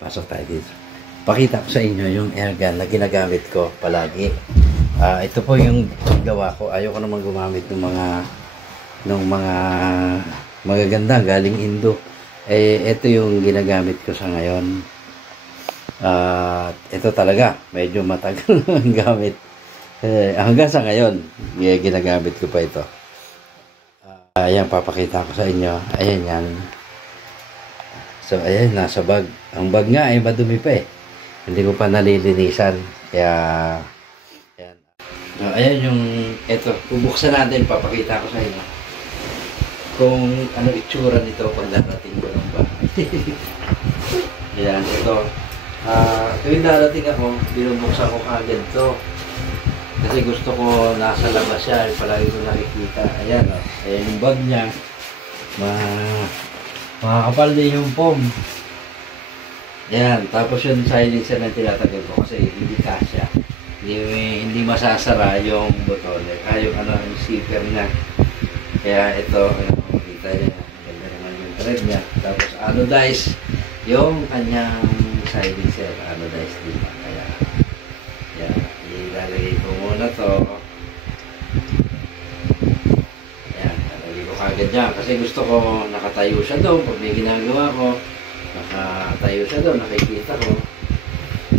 Pasok tayo dito. Pakita ko sa inyo yung airgun na ginagamit ko palagi. Ito po yung gawa ko. Ayoko naman gumamit ng mga magaganda galing Indo. Ito yung ginagamit ko sa ngayon. Ito talaga, medyo matagal ang gamit. Hanggang sa ngayon, ginagamit ko pa ito. Ayan, papakita ko sa inyo. Ayan yan. So, ayan, nasa bag. Ang bag nga ay madumi pa eh. Hindi ko pa nalilinisan. Kaya, ayan. So, ayan yung, ito, bubuksan natin, papakita ko sa inyo. Kung ano itsura nito pag darating ko ng bahay. Ayan, ito. Tuwing darating ako, binubuksan ko kagad ito. Kasi gusto ko nasa labas siya, palagi ko nakikita. Ayan, ayan yung bag niya. Makakapal din yung foam. Ayan, tapos yung silencer na tinatagal ko kasi hindi kasya. Hindi masasara yung button. Yung yung zipper niya. Kaya ito, kita niya. Ganda naman yung thread niya. Tapos anodize yung kanyang silencer. Anodize din. Kaya, ilalagay ko muna to. Agad niya kasi gusto ko nakatayo siya doon pag may ginagawa ko, nakatayo siya doon, nakikita ko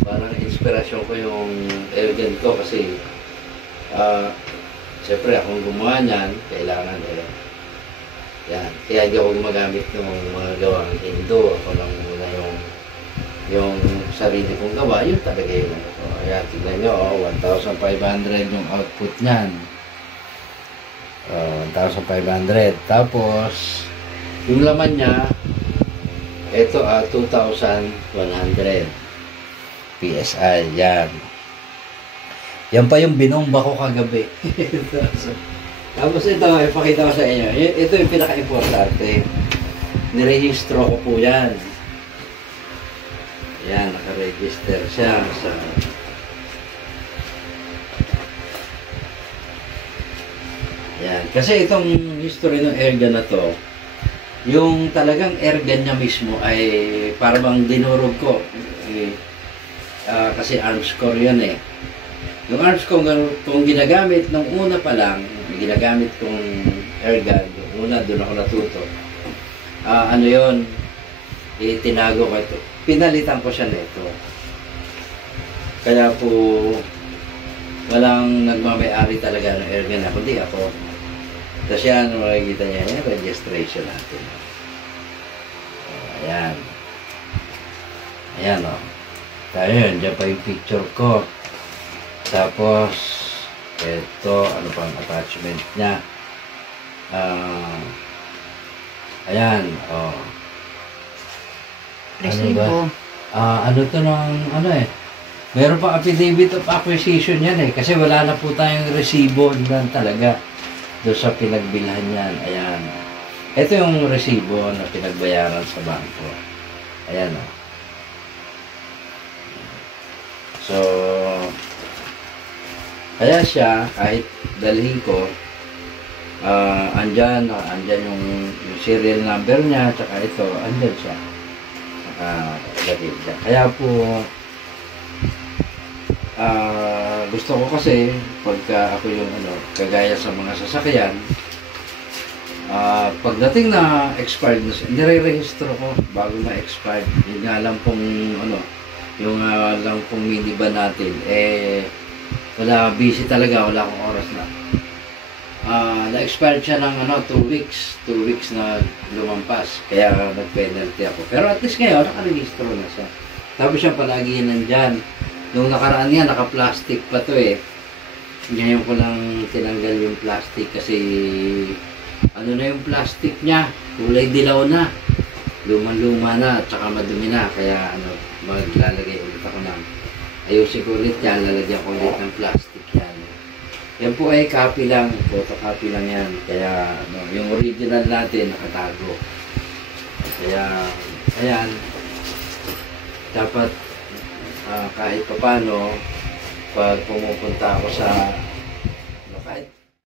parang inspirasyon ko yung airgun ko kasi siyempre akong gumawa niyan, kailangan yan, kaya hindi ako gumagamit ng mga gawang Indo. Ako lang muna yung sarili kong gawa, yun talaga yung ayan, tignan nyo, 1,500 yung output niyan. 1,500. Tapos yung laman niya ito 2,100 PSI. Yan pa yung binomba ko kagabi. Tapos ito, ipakita ko sa inyo. Ito yung pinaka-importante. Nirehistro ko po yan. Yan, naka-register siya sa yan. Kasi itong history ng airgun na to, yung talagang airgun niya mismo ay parang dinurog ko. Kasi arms core yan eh. Yung arms core kung ginagamit nung una pa lang, ginagamit kong airgun, yung una doon ako natuto. Ano yun, tinago ko ito. Pinalitan ko siya nito. Kaya po, walang nagmamayari talaga ng airgun na, kundi ako. Tapos yan, makikita niya yung registration natin. Ayan. Ayan o. Ayan, dyan pa yung picture ko. Tapos, ito, ano pang attachment niya. Ayan, o. Resibo. Ano to ng, meron pa affidavit of acquisition yan eh. Kasi wala na po tayong resibo doon talaga. Doon sa pinagbilhan yan. Ayan. Ito yung resibo na pinagbayaran sa bangko. Ayan o. So, kaya siya, kahit dalhin ko, andyan yung serial number niya, tsaka ito, andyan siya. Kaya po, gusto ko kasi pagka ako yung kagaya sa mga sasakyan, pagdating na expired na siya, nire-rehistro ko bago ma-expired. Yun nga lang pong yung lang pong minivan natin wala, busy talaga, wala akong oras na. Na-expired siya ng 2 weeks na lumampas, kaya nag-penalty ako. Pero at least ngayon naka-rehistro na siya. Tapos siya palagi nandyan. Nung nakaraan niya, naka-plastic pa to eh. Ngayon ko lang tinanggal yung plastic kasi na yung plastic niya, kulay dilaw na. Luma-luma na, tsaka madumi na. Kaya maglalagay ulit ako ng ayusin ko ulit yan, lalagyan ko ulit ng plastic yan. Yan po ay copy lang, photocopy lang yan. Kaya yung original natin nakatago. Kaya, ayan, dapat kahit papano, pag pumupunta ako sa